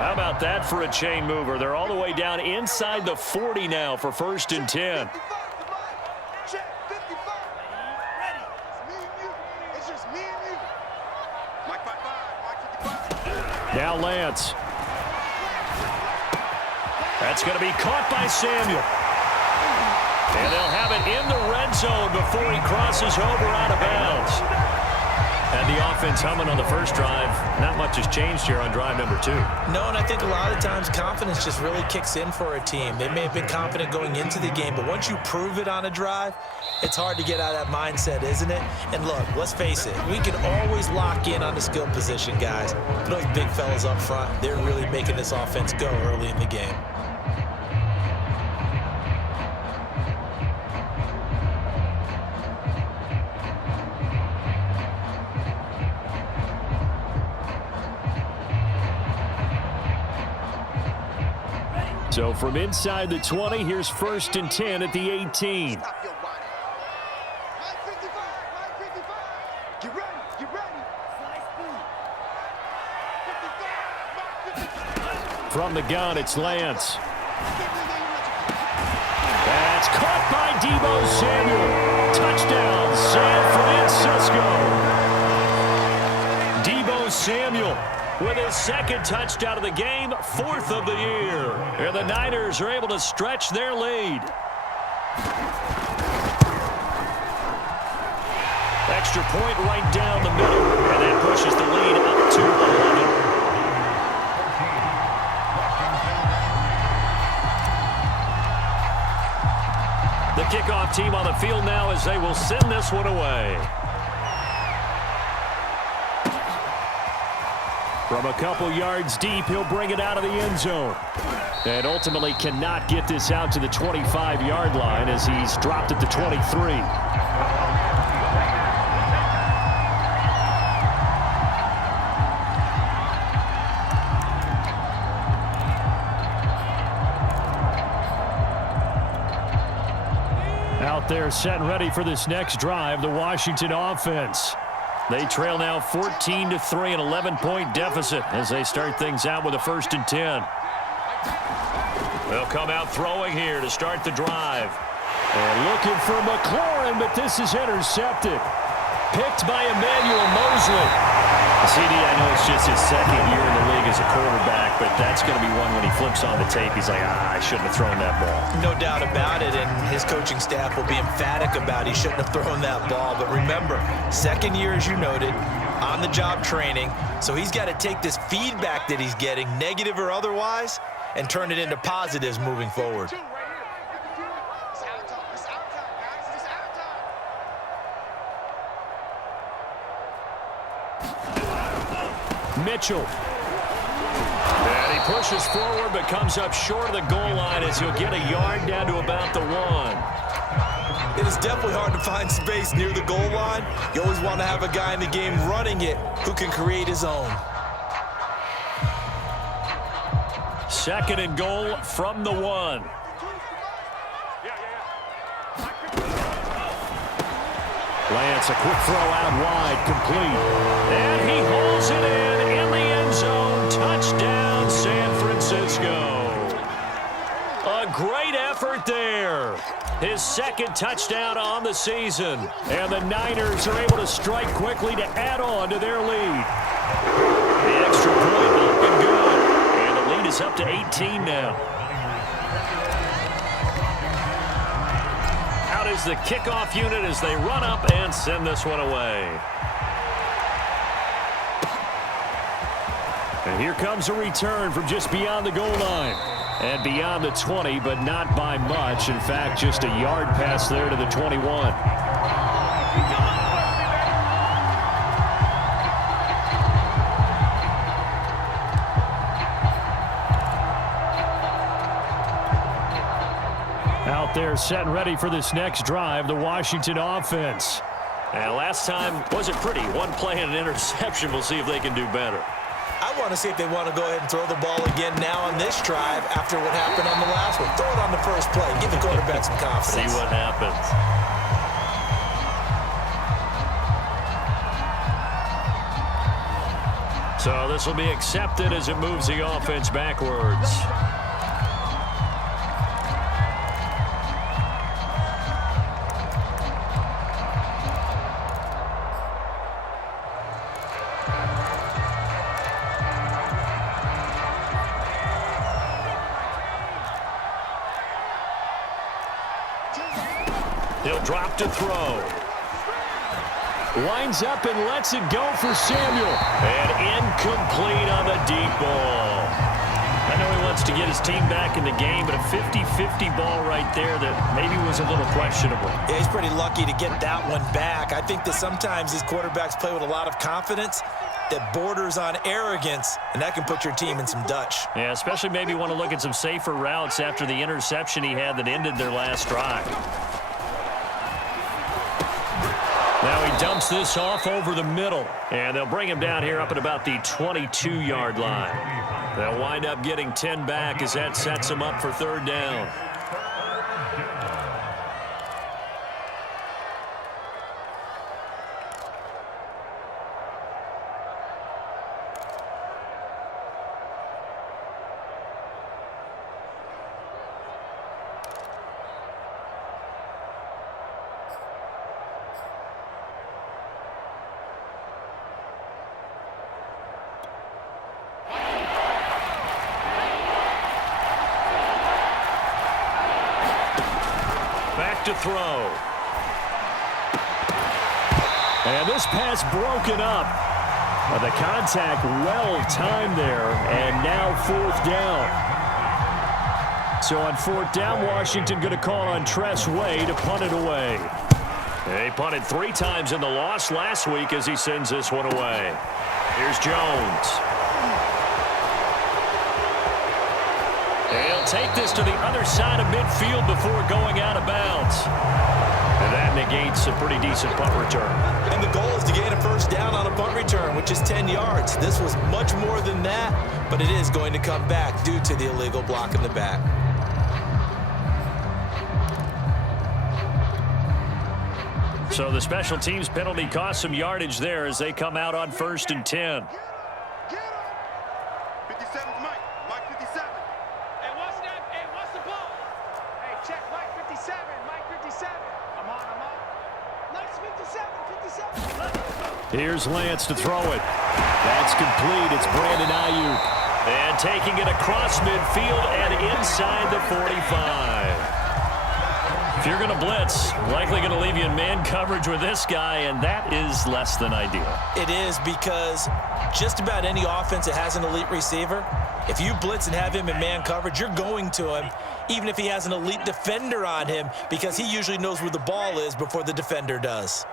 How about that for a chain mover? They're all the way down inside the 40 now for 1st and 10. Now Lance. That's going to be caught by Samuel. And they'll have it in the red zone before he crosses over out of bounds. And the offense humming on the first drive. Not much has changed here on drive number 2. No, and I think a lot of times confidence just really kicks in for a team. They may have been confident going into the game, but once you prove it on a drive, it's hard to get out of that mindset, isn't it? And look, let's face it, we can always lock in on the skill position, guys. Those big fellas up front, they're really making this offense go early in the game. So from inside the 20, here's 1st and 10 at the 18. From the gun, it's Lance. That's caught by Deebo Samuel. Touchdown, San Francisco. Deebo Samuel with his 2nd touchdown of the game, 4th of the year. And the Niners are able to stretch their lead. Extra point right down the middle, and that pushes the lead up to 11. The kickoff team on the field now as they will send this one away. From a couple yards deep, he'll bring it out of the end zone. And ultimately cannot get this out to the 25-yard line as he's dropped at the 23. Out there set and ready for this next drive, the Washington offense. They trail now 14-3, an 11-point deficit as they start things out with a 1st and 10. They'll come out throwing here to start the drive. And looking for McLaurin, but this is intercepted. Picked by Emmanuel Mosley. CD, I know it's just his 2nd year in the league as a quarterback, but that's going to be one when he flips on the tape. He's like, I shouldn't have thrown that ball. No doubt about it, and his coaching staff will be emphatic about he shouldn't have thrown that ball. But remember, 2nd year, as you noted, on-the-job training, so he's got to take this feedback that he's getting, negative or otherwise, and turn it into positives moving forward. Mitchell. And he pushes forward but comes up short of the goal line as he'll get a yard down to about the 1. It is definitely hard to find space near the goal line. You always want to have a guy in the game running it who can create his own. 2nd and goal from the 1. Lance, a quick throw out wide, complete. And he hauls it in the end zone. Touchdown, San Francisco. A great effort there. His 2nd touchdown on the season. And the Niners are able to strike quickly to add on to their lead. The extra point looking good. And the lead is up to 18 now. Out is the kickoff unit as they run up and send this one away. And here comes a return from just beyond the goal line. And beyond the 20, but not by much. In fact, just a yard pass there to the 21. Out there set and ready for this next drive, the Washington offense. And last time wasn't pretty. One play and an interception. We'll see if they can do better. I want to see if they want to go ahead and throw the ball again now on this drive after what happened on the last one. Throw it on the first play. Give the quarterback some confidence. See what happens. So this will be accepted as it moves the offense backwards. He'll drop to throw. Winds up and lets it go for Samuel. And incomplete on the deep ball. I know he wants to get his team back in the game, but a 50-50 ball right there that maybe was a little questionable. Yeah, he's pretty lucky to get that one back. I think that sometimes these quarterbacks play with a lot of confidence that borders on arrogance, and that can put your team in some Dutch. Yeah, especially maybe want to look at some safer routes after the interception he had that ended their last drive. Now he dumps this off over the middle, and they'll bring him down here up at about the 22-yard line. They'll wind up getting 10 back as that sets him up for third down. Back to throw. And this pass broken up. The contact well timed there, and now fourth down. So on fourth down, Washington going to call on Tress Way to punt it away. They punted 3 times in the loss last week as he sends this one away. Here's Jones. He'll take this to the other side of midfield before going out of bounds. And that negates a pretty decent punt return. And the goal is to gain a first down on a punt return, which is 10 yards. This was much more than that, but it is going to come back due to the illegal block in the back. So the special teams penalty cost some yardage there as they come out on 1st and 10. Here's Lance to throw it. That's complete. It's Brandon Ayuk. And taking it across midfield and inside the 45. If you're going to blitz, likely going to leave you in man coverage with this guy, and that is less than ideal. It is, because just about any offense that has an elite receiver, if you blitz and have him in man coverage, you're going to him, even if he has an elite defender on him, because he usually knows where the ball is before the defender does.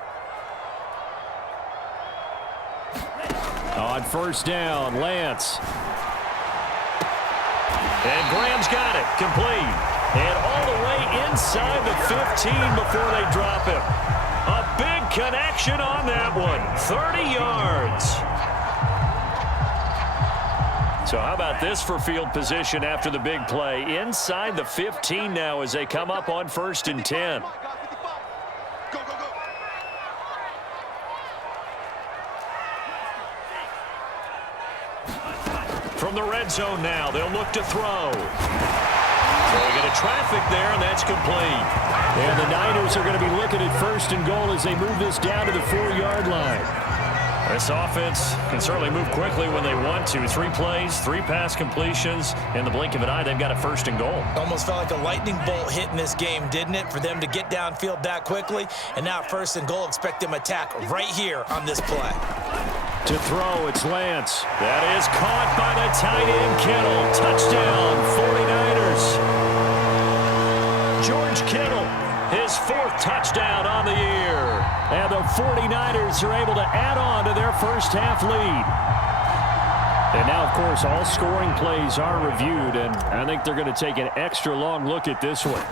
On first down, Lance. And Graham's got it, complete. And all the way inside the 15 before they drop him. A big connection on that one, 30 yards. So how about this for field position after the big play? Inside the 15 now as they come up on 1st and 10. From the red zone now, they'll look to throw. So we get a traffic there, and that's complete. And the Niners are going to be looking at 1st and goal as they move this down to the 4-yard line. This offense can certainly move quickly when they want to. 3 plays, 3 pass completions. In the blink of an eye, they've got a 1st and goal. Almost felt like a lightning bolt hit in this game, didn't it? For them to get downfield that quickly. And now 1st and goal, expect them to attack right here on this play. To throw, it's Lance. That is caught by the tight end, Kittle. Touchdown, 49ers. George Kittle, his 4th touchdown on the year. And the 49ers are able to add on to their first half lead. And now, of course, all scoring plays are reviewed, and I think they're going to take an extra long look at this one.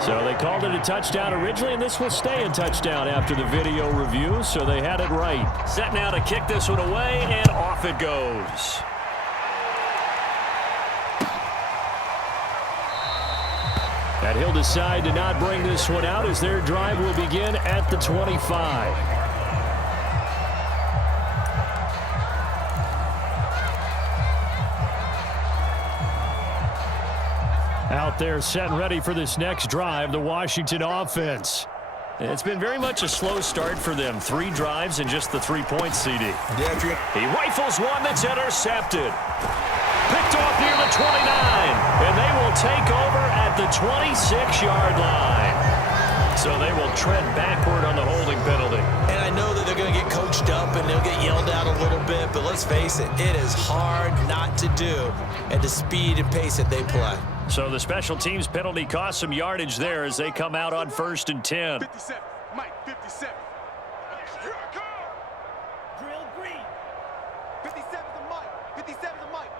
So they called it a touchdown originally, and this will stay a touchdown after the video review, so they had it right. Set now to kick this one away, and off it goes. And he'll decide to not bring this one out as their drive will begin at the 25. Out there set and ready for this next drive, the Washington offense. It's been very much a slow start for them. 3 drives and just the 3 points, CD. Yeah, he rifles one that's intercepted. Picked off near the 29, and they will take over at the 26-yard line. So they will tread backward on the holding penalty. And I know that they're going to get coached up and they'll get yelled at a little bit, but let's face it, it is hard not to do at the speed and pace that they play. So the special teams penalty cost some yardage there as they come out on 1st and 10. 57, Mike, 57. Here I come. Drill green. 57 to Mike, 57 to Mike.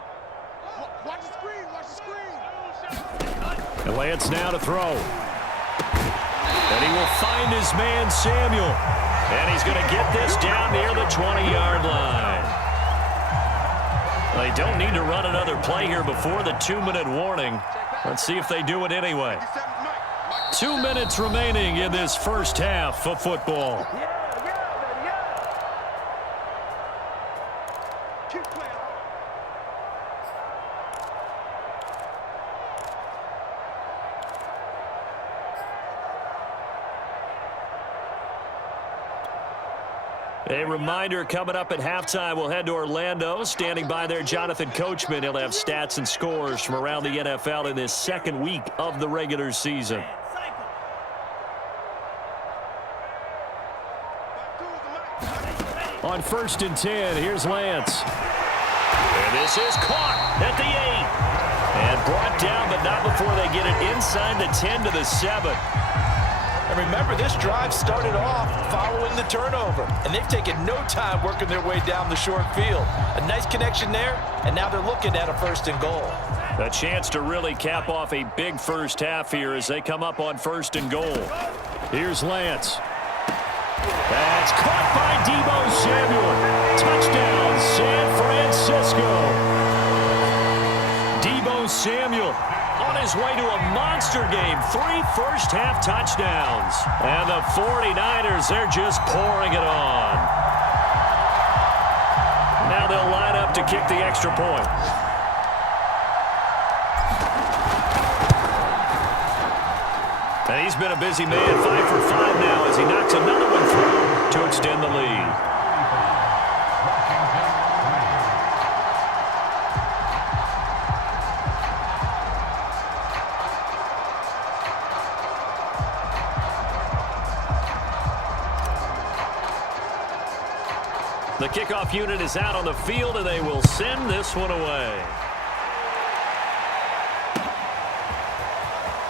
Watch the screen, watch the screen. And Lance now to throw. And he will find his man, Samuel. And he's going to get this down near the 20-yard line. They don't need to run another play here before the 2-minute warning. Let's see if they do it anyway. 2 minutes remaining in this first half of football. A reminder, coming up at halftime, we'll head to Orlando. Standing by there, Jonathan Coachman. He'll have stats and scores from around the NFL in this second week of the regular season. On 1st and 10, here's Lance. And this is caught at the 8. And brought down, but not before they get it inside the 10 to the 7. And remember, this drive started off following the turnover, and they've taken no time working their way down the short field. A nice connection there, and now they're looking at a 1st and goal. A chance to really cap off a big first half here as they come up on 1st and goal. Here's Lance. That's caught by Deebo Samuel. Touchdown, San Francisco. Deebo Samuel on his way to a monster game. 3 first-half touchdowns. And the 49ers, they're just pouring it on. Now they'll line up to kick the extra point. And he's been a busy man, 5 for 5 now as he knocks another one through to extend the lead. The kickoff unit is out on the field, and they will send this one away.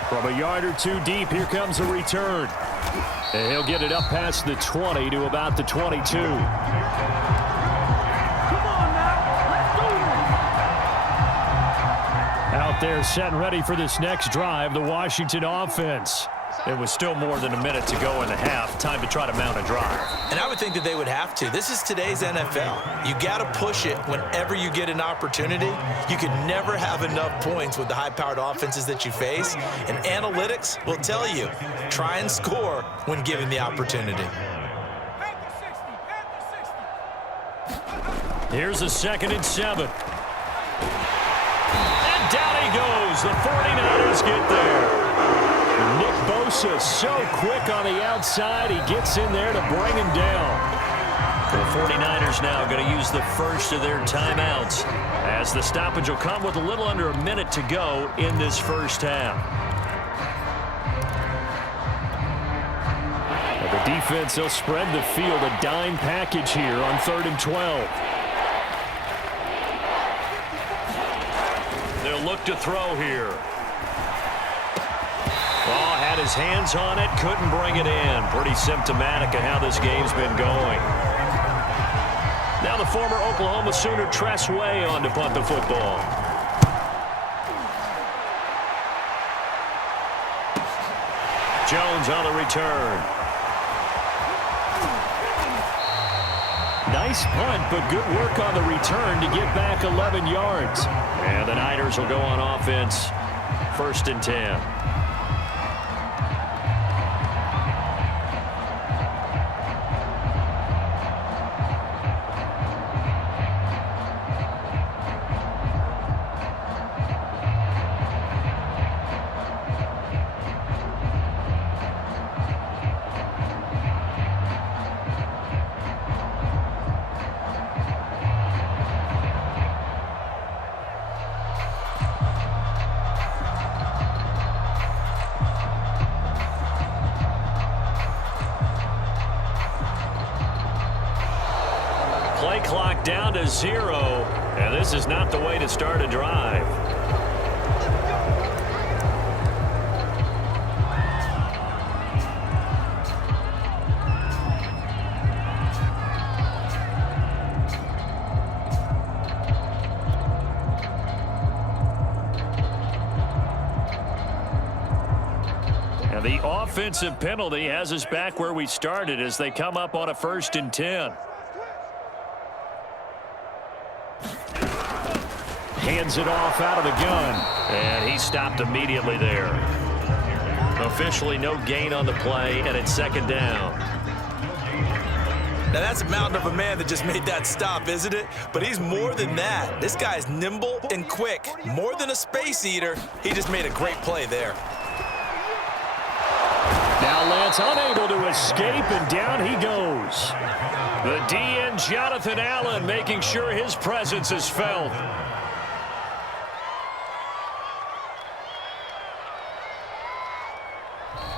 From a yard or two deep, here comes a return. And he'll get it up past the 20 to about the 22. Come on now, let's do it. Out there set and ready for this next drive, the Washington offense. It was still more than a minute to go in the half. Time to try to mount a drive. And I would think that they would have to. This is today's NFL. You got to push it whenever you get an opportunity. You can never have enough points with the high-powered offenses that you face. And analytics will tell you, try and score when given the opportunity. Here's a 2nd and 7. And down he goes. The 49ers get there. Nick Bosa so quick on the outside. He gets in there to bring him down. The 49ers now going to use the first of their timeouts as the stoppage will come with a little under a minute to go in this first half. But the defense, they'll spread the field, a dime package here on 3rd and 12. They'll look to throw here. Oh, had his hands on it, couldn't bring it in. Pretty symptomatic of how this game's been going. Now the former Oklahoma Sooner Tress Way on to punt the football. Jones on the return. Nice punt, but good work on the return to get back 11 yards. And the Niners will go on offense, 1st and 10. play clock down to 0, and this is not the way to start a drive. And the offensive penalty has us back where we started as they come up on a 1st and 10. Hands it off out of the gun, and he stopped immediately there. Officially no gain on the play, and it's 2nd down. Now that's a mountain of a man that just made that stop, isn't it? But he's more than that. This guy's nimble and quick. More than a space eater. He just made a great play there. Now Lance unable to escape, and down he goes. The DN Jonathan Allen making sure his presence is felt.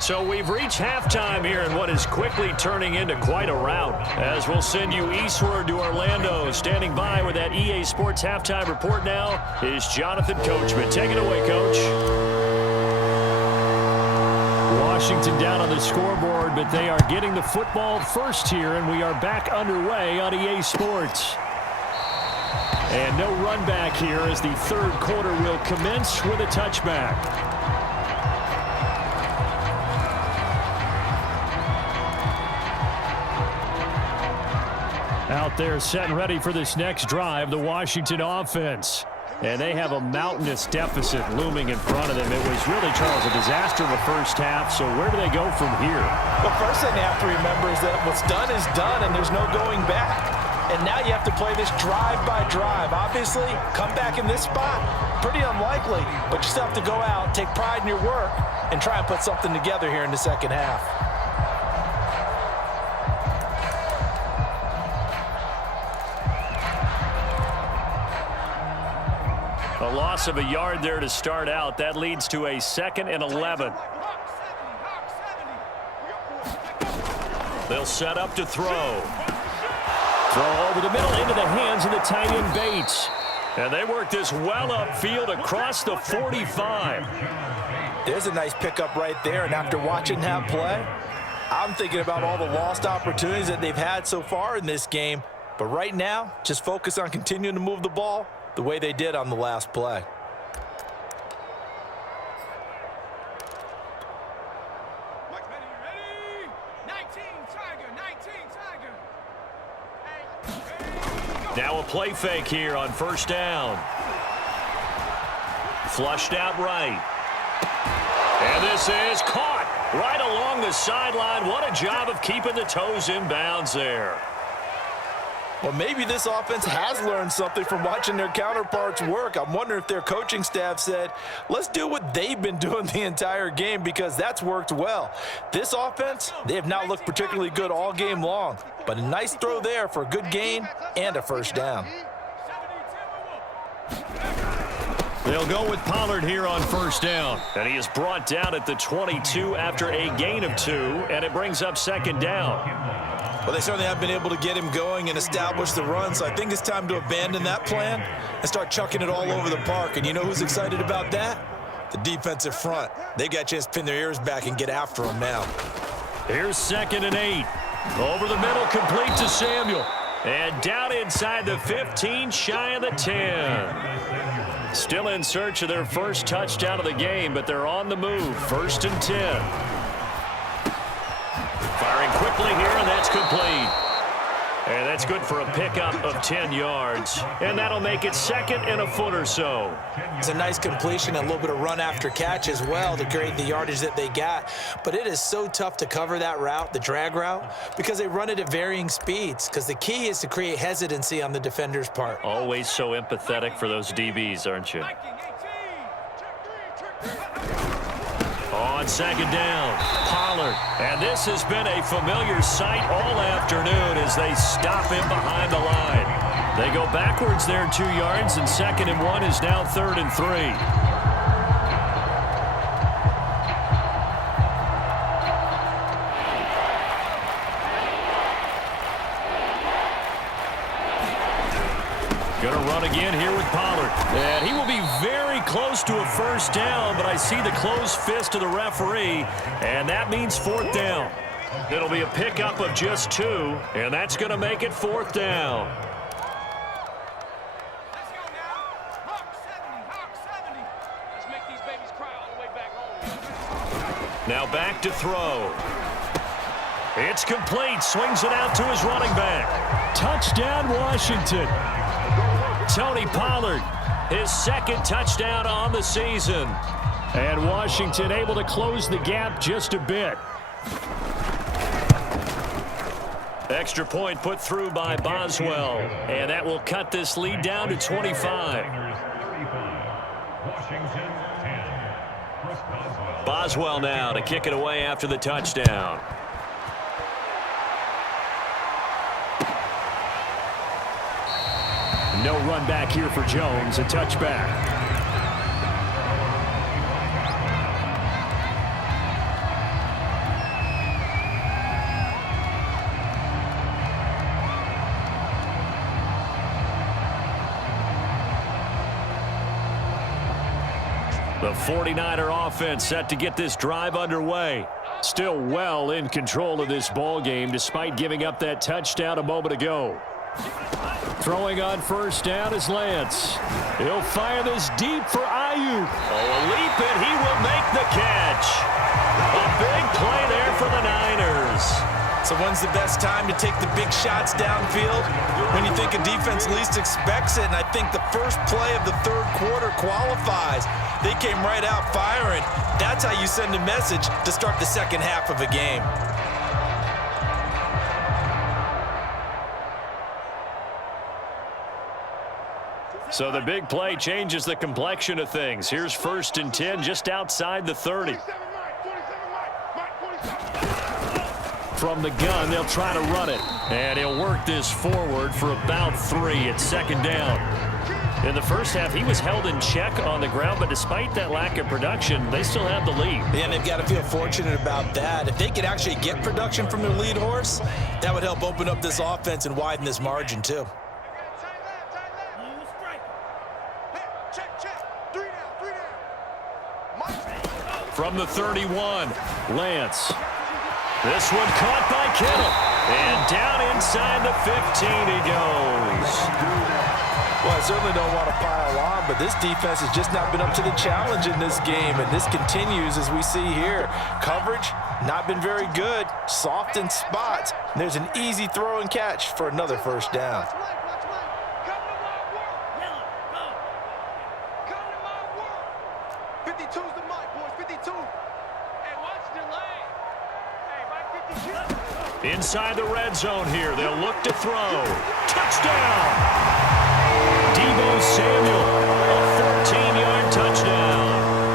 So we've reached halftime here in what is quickly turning into quite a rout. As we'll send you eastward to Orlando. Standing by with that EA Sports halftime report now is Jonathan Coachman. Take it away, Coach. Washington down on the scoreboard, but they are getting the football first here, and we are back underway on EA Sports. And no run back here as the 3rd quarter will commence with a touchback. Out there set and ready for this next drive, the Washington offense. And they have a mountainous deficit looming in front of them. It was really, Charles, a disaster in the first half. So where do they go from here? The first thing they have to remember is that what's done is done, and there's no going back. And now you have to play this drive by drive. Obviously, come back in this spot, pretty unlikely. But you still have to go out, take pride in your work, and try and put something together here in the second half. A loss of a yard there to start out. That leads to a 2nd and 11. They'll set up to throw. Throw over the middle into the hands of the tight end Bates. And they work this well upfield across the 45. There's a nice pickup right there, and after watching that play, I'm thinking about all the lost opportunities that they've had so far in this game. But right now, just focus on continuing to move the ball the way they did on the last play. Now a play fake here on 1st down. Flushed out right. And this is caught right along the sideline. What a job of keeping the toes in bounds there. Well, maybe this offense has learned something from watching their counterparts work. I'm wondering if their coaching staff said, let's do what they've been doing the entire game, because that's worked well. This offense, they have not looked particularly good all game long, but a nice throw there for a good gain and a 1st down. They'll go with Pollard here on 1st down. And he is brought down at the 22 after a gain of 2, and it brings up 2nd down. Well, they certainly have been able to get him going and establish the run, so I think it's time to abandon that plan and start chucking it all over the park. And you know who's excited about that? The defensive front. They got a chance to pin their ears back and get after him now. Here's 2nd and 8. Over the middle, complete to Samuel. And down inside the 15, shy of the 10. Still in search of their first touchdown of the game, but they're on the move. 1st and 10. Firing quickly here, and that's complete. And that's good for a pickup of 10 yards. And that'll make it 2nd and a foot or so. It's a nice completion, a little bit of run after catch as well to create the yardage that they got. But it is so tough to cover that route, the drag route, because they run it at varying speeds. Because the key is to create hesitancy on the defender's part. Always so empathetic for those DBs, aren't you? On 2nd down, Pollard. And this has been a familiar sight all afternoon as they stop him behind the line. They go backwards there 2 yards, and 2nd and 1 is now 3rd and 3. Going to run again here with Pollard. And he will be very close to a first down, but I see the closed fist of the referee, and that means fourth down. It'll be a pickup of just 2, and that's going to make it fourth down. Let's go now. Hawk 70, Hawk 70. Let's make these babies cry all the way back home. Now back to throw. It's complete. Swings it out to his running back. Touchdown, Washington. Tony Pollard, his second touchdown on the season. And Washington able to close the gap just a bit. Extra point put through by Boswell. And that will cut this lead down to 25. Boswell now to kick it away after the touchdown. No run back here for Jones, a touchback. The 49er offense set to get this drive underway. Still well in control of this ball game despite giving up that touchdown a moment ago. Throwing on first down is Lance. He'll fire this deep for Ayuk. Oh, a leap, and he will make the catch. A big play there for the Niners. So when's the best time to take the big shots downfield? When you think a defense least expects it, and I think the first play of the third quarter qualifies. They came right out firing. That's how you send a message to start the second half of a game. So the big play changes the complexion of things. Here's 1st and 10 just outside the 30. From the gun, they'll try to run it. And he'll work this forward for about 3 at second down. In the first half, he was held in check on the ground, but despite that lack of production, they still have the lead. Yeah, and they've got to feel fortunate about that. If they could actually get production from their lead horse, that would help open up this offense and widen this margin, too. From the 31, Lance. This one caught by Kittle. And down inside the 15 he goes. Well, I certainly don't want to pile on, but this defense has just not been up to the challenge in this game, and this continues as we see here. Coverage, not been very good. Soft in spots. There's an easy throw and catch for another first down. Inside the red zone here. They'll look to throw. Touchdown! Deebo Samuel, a 14-yard touchdown.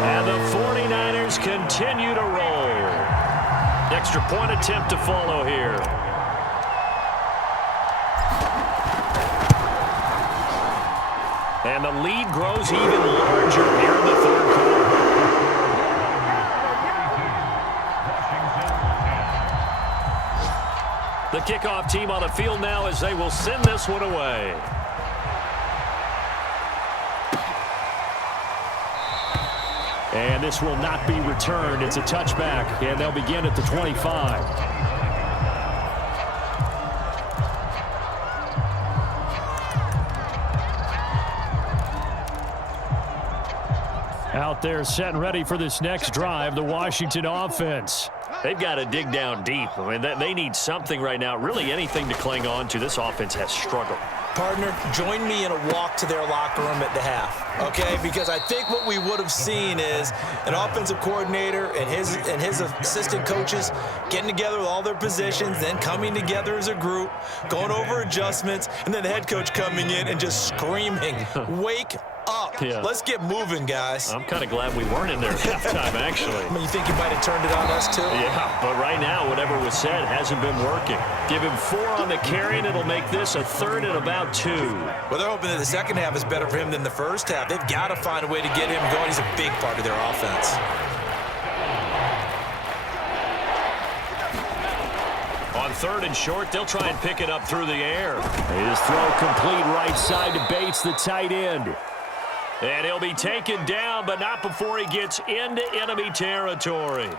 And the 49ers continue to roll. Extra point attempt to follow here. And the lead grows even larger here in the third quarter. The kickoff team on the field now as they will send this one away. And this will not be returned. It's a touchback, and they'll begin at the 25. Out there set and ready for this next drive, the Washington offense. They've got to dig down deep. I mean, they need something right now, really anything to cling on to. This offense has struggled. Partner, join me in a walk to their locker room at the half, okay? Because I think what we would have seen is an offensive coordinator and his assistant coaches getting together with all their positions, then coming together as a group, going over adjustments, and then the head coach coming in and just screaming, wake up. Yeah. Let's get moving, guys. I'm kind of glad we weren't in there at halftime, actually. I mean, you think you might have turned it on us, too? Yeah, but right now, whatever was said hasn't been working. Give him 4 on the carry, and it'll make this a 3rd and about 2. Well, they're hoping that the second half is better for him than the first half. They've got to find a way to get him going. He's a big part of their offense. On third and short. They'll try and pick it up through the air. His throw complete right side to Bates, the tight end. And he'll be taken down, but not before he gets into enemy territory.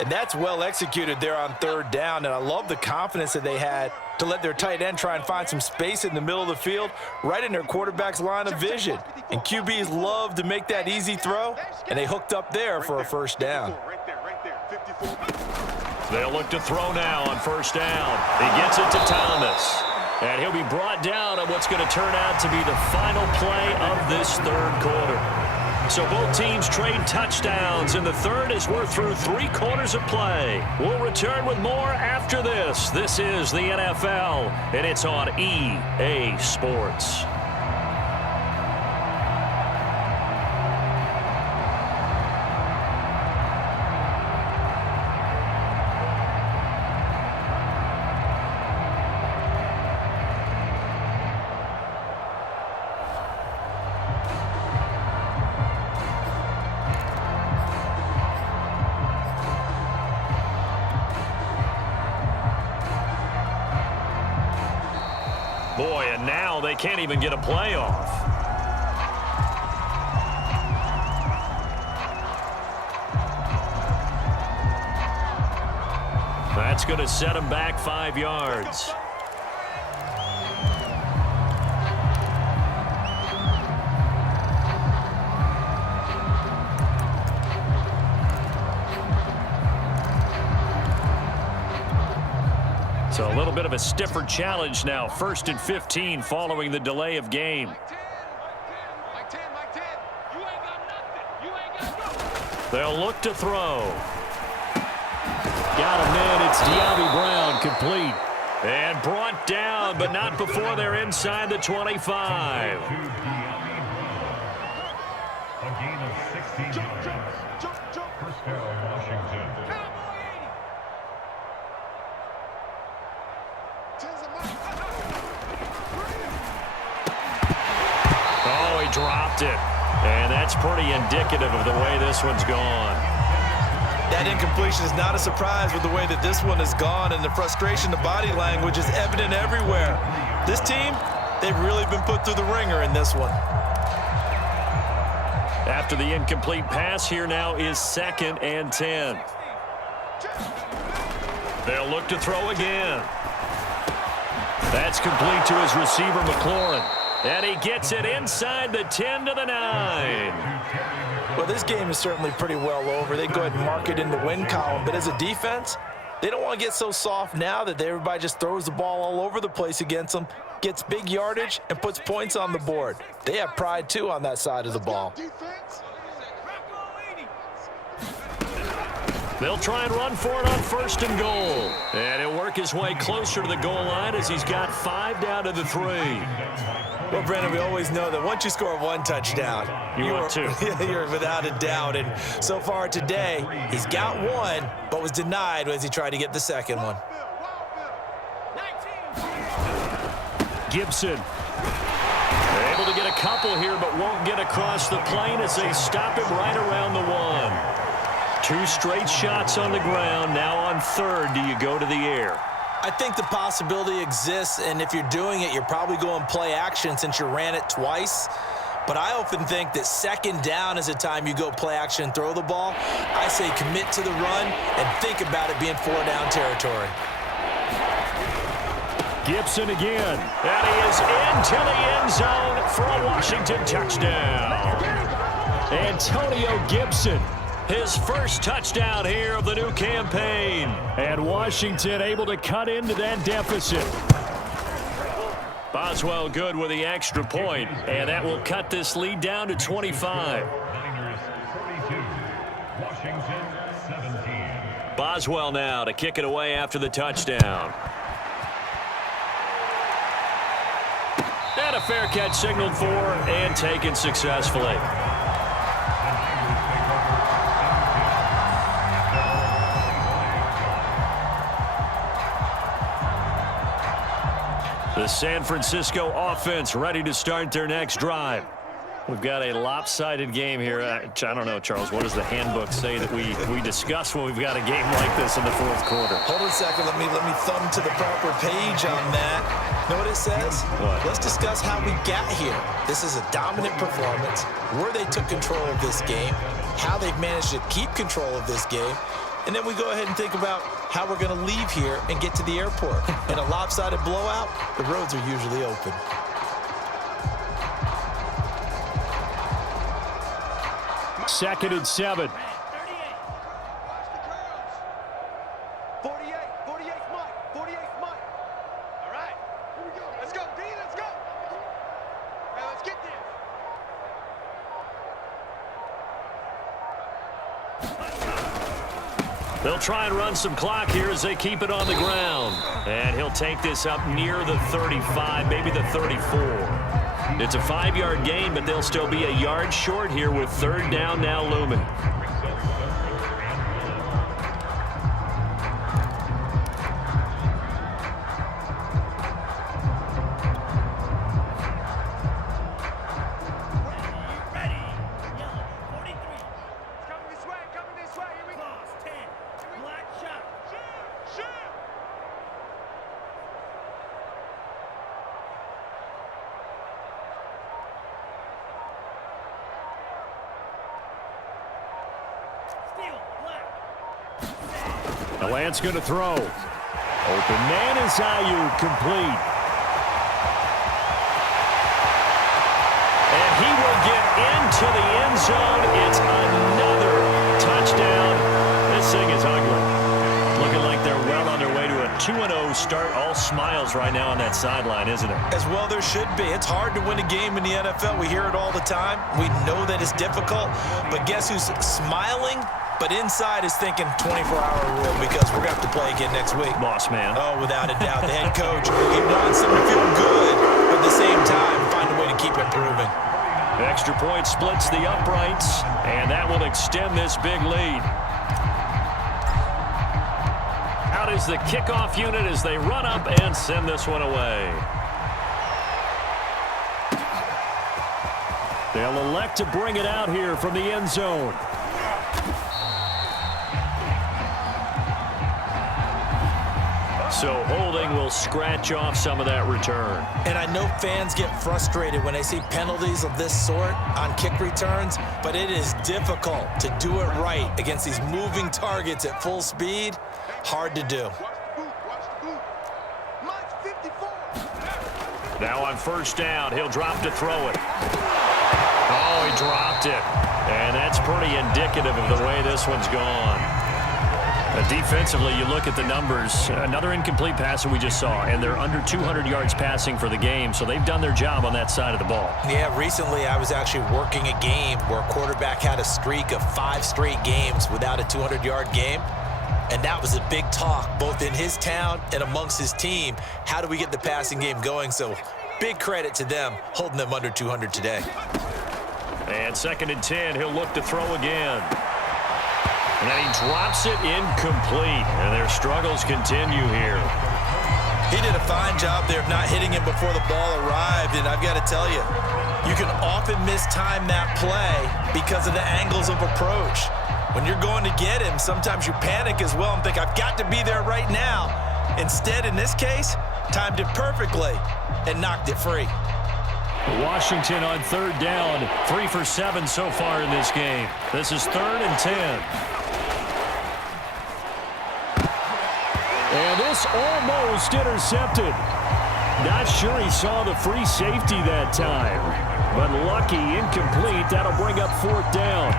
And that's well executed there on third down, and I love the confidence that they had to let their tight end try and find some space in the middle of the field, right in their quarterback's line of vision. And QBs love to make that easy throw, and they hooked up there for a first down. They'll look to throw now on first down. He gets it to Thomas. And he'll be brought down on what's going to turn out to be the final play of this third quarter. So both teams trade touchdowns in the third as we're through 3 quarters of play. We'll return with more after this. This is the NFL, and it's on EA Sports. Boy, and now they can't even get a playoff. That's going to set them back 5 yards. So a little bit of a stiffer challenge now. 1st and 15 following the delay of game. They'll look to throw. Got him in. It's De'Ami Brown, complete. And brought down, but not before they're inside the 25. A gain of 16 yards. First down, Washington. Oh, he dropped it. And that's pretty indicative of the way this one's gone. That incompletion is not a surprise with the way that this one has gone, and the frustration, the body language is evident everywhere. This team, they've really been put through the ringer in this one. After the incomplete pass, here now is 2nd and 10. They'll look to throw again. That's complete to his receiver, McLaurin. And he gets it inside the 10 to the 9. Well, this game is certainly pretty well over. They go ahead and mark it in the win column. But as a defense, they don't want to get so soft now that everybody just throws the ball all over the place against them, gets big yardage, and puts points on the board. They have pride, too, on that side of the ball. They'll try and run for it on 1st and goal. And he'll work his way closer to the goal line as he's got 5 down to the 3. Well, Brandon, we always know that once you score 1 touchdown, you're without a doubt. And so far today, he's got 1, but was denied as he tried to get the 2nd one. Gibson. They're able to get a couple here, but won't get across the plane as they stop him right around the 1. 2 straight shots on the ground. Now on 3rd, do you go to the air? I think the possibility exists, and if you're doing it, you're probably going play action since you ran it twice. But I often think that 2nd down is a time you go play action and throw the ball. I say commit to the run and think about it being 4-down territory. Gibson again. And he is into the end zone for a Washington touchdown. Antonio Gibson. His first touchdown here of the new campaign. And Washington able to cut into that deficit. Boswell good with the extra point, and that will cut this lead down to 25. Niners 42, Washington 17. Boswell now to kick it away after the touchdown. And a fair catch signaled for and taken successfully. The San Francisco offense ready to start their next drive. We've got a lopsided game here. I don't know, Charles. What does the handbook say that we discuss when we've got a game like this in the fourth quarter? Hold on a second. Let me thumb to the proper page on that. Know what it says? What? Let's discuss how we got here. This is a dominant performance, where they took control of this game, how they've managed to keep control of this game, and then we go ahead and think about how we're going to leave here and get to the airport. In a lopsided blowout, the roads are usually open. Second and 7. 48, 48's Mike, 48's Mike. All right, here we go. Let's go, D, let's go. Now let's get this. They'll try and run some clock here as they keep it on the ground. And he'll take this up near the 35, maybe the 34. It's a 5-yard gain, but they'll still be a yard short here with third down now looming. Now Lance going to throw. Open man is Ayuk, complete. And he will get into the end zone. It's another touchdown. This thing is ugly. Looking like they're well on their way to a 2-0 start. All smiles right now on that sideline, isn't it? As well there should be. It's hard to win a game in the NFL. We hear it all the time. We know that it's difficult. But guess who's smiling? But inside is thinking 24-hour rule because we're going to have to play again next week. Boss man. Oh, without a doubt. The head coach, he wants them to feel good, but at the same time, find a way to keep improving. Extra point splits the uprights, and that will extend this big lead. Out is the kickoff unit as they run up and send this one away. They'll elect to bring it out here from the end zone. So holding will scratch off some of that return. And I know fans get frustrated when they see penalties of this sort on kick returns, but it is difficult to do it right against these moving targets at full speed. Hard to do. Watch the boot. Mike's 54. Now on first down, he'll drop to throw it. Oh, he dropped it. And that's pretty indicative of the way this one's gone. Defensively, you look at the numbers. Another incomplete pass that we just saw, and they're under 200 yards passing for the game, so they've done their job on that side of the ball. Yeah, recently I was actually working a game where a quarterback had a streak of 5 straight games without a 200-yard game, and that was a big talk both in his town and amongst his team. How do we get the passing game going? So big credit to them holding them under 200 today. And second and 10, he'll look to throw again. And then he drops it incomplete, and their struggles continue here. He did a fine job there of not hitting him before the ball arrived, and I've got to tell you, you can often mistime that play because of the angles of approach. When you're going to get him, sometimes you panic as well and think, I've got to be there right now. Instead, in this case, timed it perfectly and knocked it free. Washington on third down, 3 for 7 so far in this game. This is 3rd and 10. And this almost intercepted. Not sure he saw the free safety that time. But lucky, incomplete. That'll bring up 4th down.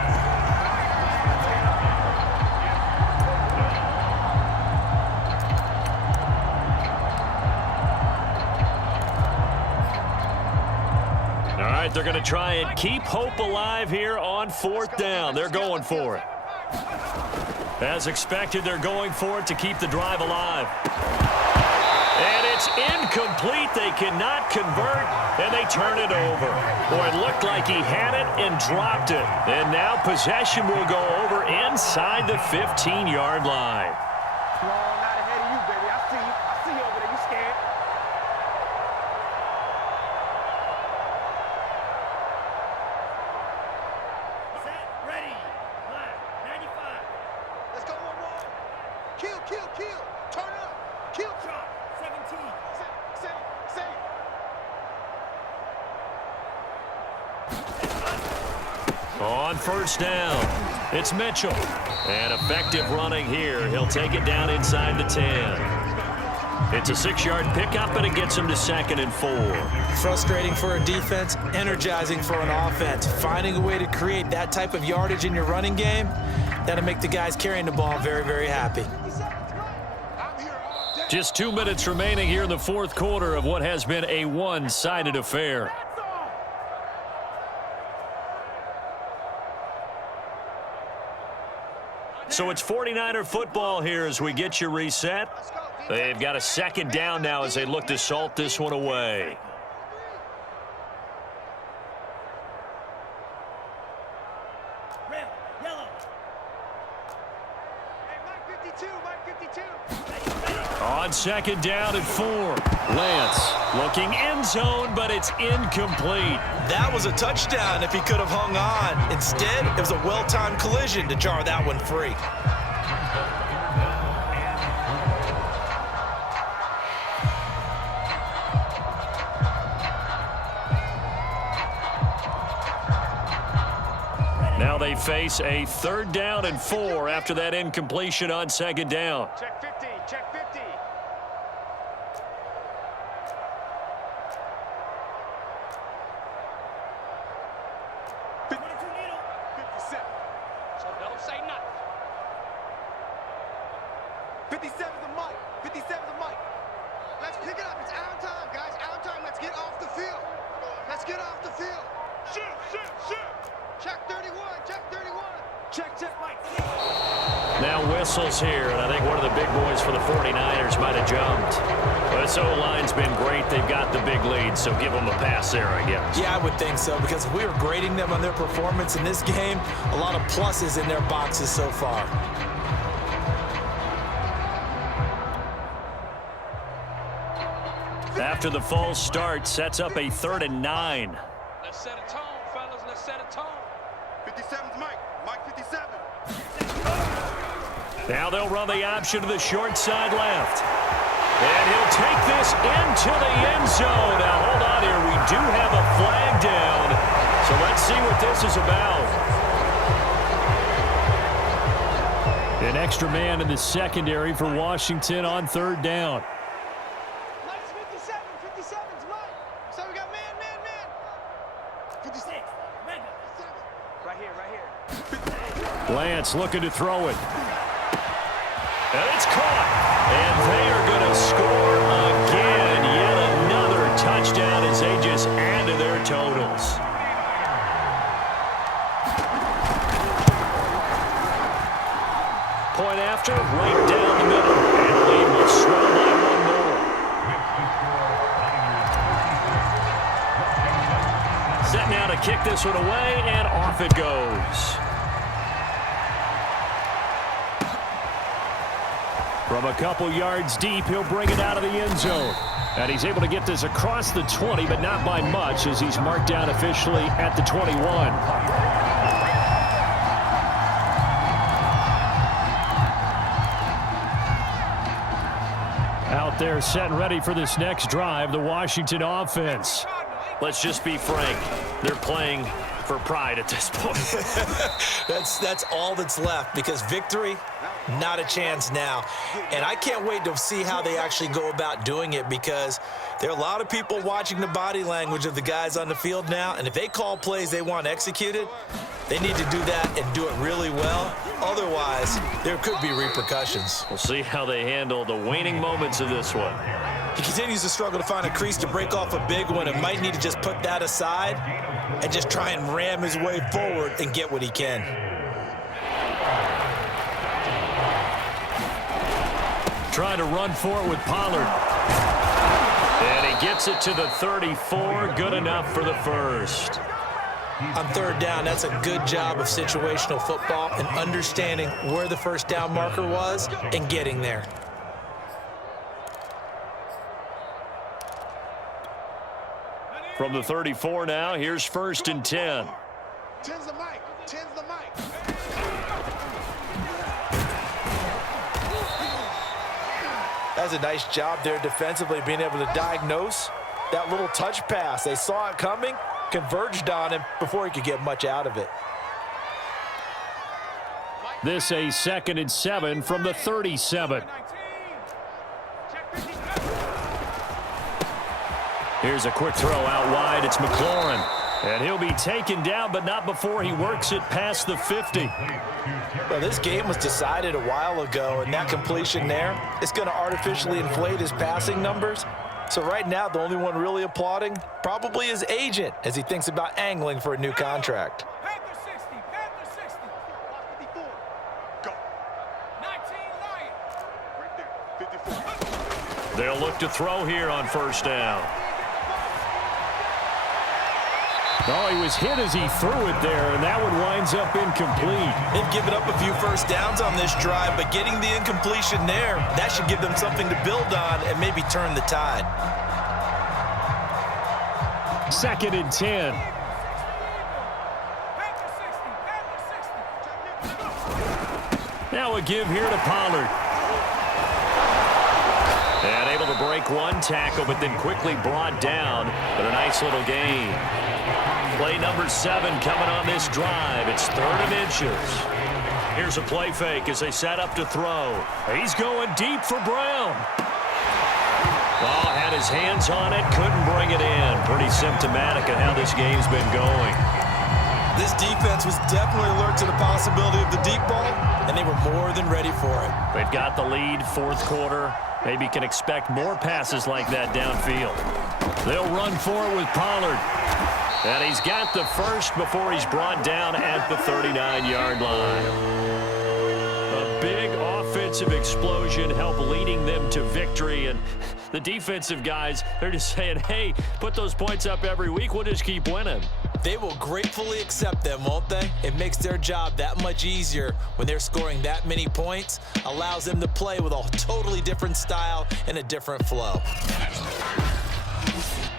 All right, they're going to try and keep hope alive here on 4th down. They're going for it. As expected, they're going for it to keep the drive alive. And it's incomplete. They cannot convert, and they turn it over. Boy, it looked like he had it and dropped it. And now possession will go over inside the 15-yard line. Come on, not ahead of you, baby. I see you. I see you over there. You scared? Kill. Turn up. Kill. 17. Save. On first down, it's Mitchell. And effective running here. He'll take it down inside the 10. It's a 6-yard pickup, and it gets him to 2nd and 4. Frustrating for a defense, energizing for an offense. Finding a way to create that type of yardage in your running game, that'll make the guys carrying the ball very, very happy. Just 2 minutes remaining here in the fourth quarter of what has been a one-sided affair. So it's 49er football here as we get you reset. They've got a 2nd down now as they look to salt this one away. Red, yellow. Hey, Mike 52, Mike 52. On 2nd down and 4. Lance looking end zone, but it's incomplete. That was a touchdown if he could have hung on. Instead, it was a well-timed collision to jar that one free. Now they face a 3rd down and 4 after that incompletion on 2nd down. Check 50, check 50. So don't say nothing. 57's the mic. 57's the mic. Let's pick it up. It's out of time, guys. Out of time. Let's get off the field. Let's get off the field. Shoot. Check 31. Check 31. Check, Mike. Now whistles here, and I think one of the big boys for the 49ers might have jumped. But this O-line's been great. They've got the big lead, so give them a pass there, I guess. Yeah, I would think so, because if we were grading them on their performance in this game, a lot of pluses in their boxes so far. After the false start, sets up a 3rd and 9. Let's set a tone, fellas. Let's set a tone. 57's Mike. Mike 57. Now they'll run the option to the short side left. And he'll take this into the end zone. Now, hold on here. We do have a flag down. So let's see what this is about. An extra man in the secondary for Washington on 3rd down. Mike's 57. 57's Mike. So we got man. 56. Mega. Right here. Lance looking to throw it. And it's caught. And they are going to score again. Yet another touchdown as they just add to their totals. Point after, right down the middle. And the lead will swell by one more. Set now to kick this one away, and off it goes. From a couple yards deep, he'll bring it out of the end zone. And he's able to get this across the 20, but not by much, as he's marked down officially at the 21. Out there set and ready for this next drive, the Washington offense. Let's just be frank. They're playing for pride at this point. That's all that's left, because victory, not a chance now. And I can't wait to see how they actually go about doing it, because there are a lot of people watching the body language of the guys on the field now, and if they call plays they want executed, they need to do that and do it really well. Otherwise, there could be repercussions. We'll see how they handle the waning moments of this one. He continues to struggle to find a crease to break off a big one, and might need to just put that aside and just try and ram his way forward and get what he can. Trying to run for it with Pollard. And he gets it to the 34. Good enough for the first. On 3rd down, that's a good job of situational football and understanding where the first down marker was and getting there. From the 34 now, here's 1st and 10. 10's the mic. 10's the mic. That's a nice job there defensively, being able to diagnose that little touch pass. They saw it coming, converged on him before he could get much out of it. This a 2nd and 7 from the 37. Here's a quick throw out wide. It's McLaurin. And he'll be taken down, but not before he works it past the 50. Well, this game was decided a while ago, and that completion there is going to artificially inflate his passing numbers. So right now, the only one really applauding probably his agent as he thinks about angling for a new contract. Panther 60, Panther 60. 54. Go. 19 Lion. Right there. 54. They'll look to throw here on first down. Oh, he was hit as he threw it there, and that one winds up incomplete. They've given up a few first downs on this drive, but getting the incompletion there, that should give them something to build on and maybe turn the tide. 2nd and 10. Panther 60, Panther 60. Now a give here to Pollard. And able to break one tackle, but then quickly brought down. But a nice little gain. Play number 7 coming on this drive. It's 3rd and inches. Here's a play fake as they set up to throw. He's going deep for Brown. Oh, had his hands on it, couldn't bring it in. Pretty symptomatic of how this game's been going. This defense was definitely alert to the possibility of the deep ball, and they were more than ready for it. They've got the lead, 4th quarter. Maybe can expect more passes like that downfield. They'll run for it with Pollard. And he's got the first before he's brought down at the 39-yard line. A big offensive explosion helped leading them to victory. And the defensive guys, they're just saying, hey, put those points up every week. We'll just keep winning. They will gratefully accept them, won't they? It makes their job that much easier when they're scoring that many points. Allows them to play with a totally different style and a different flow.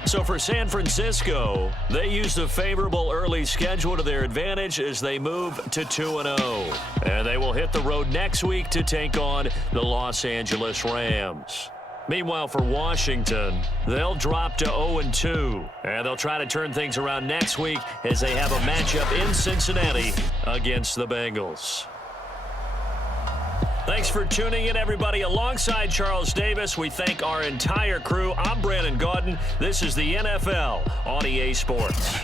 So for San Francisco, they used a favorable early schedule to their advantage as they move to 2-0. And they will hit the road next week to take on the Los Angeles Rams. Meanwhile, for Washington, they'll drop to 0-2. And they'll try to turn things around next week as they have a matchup in Cincinnati against the Bengals. Thanks for tuning in, everybody. Alongside Charles Davis, we thank our entire crew. I'm Brandon Gaudin. This is the NFL on EA Sports.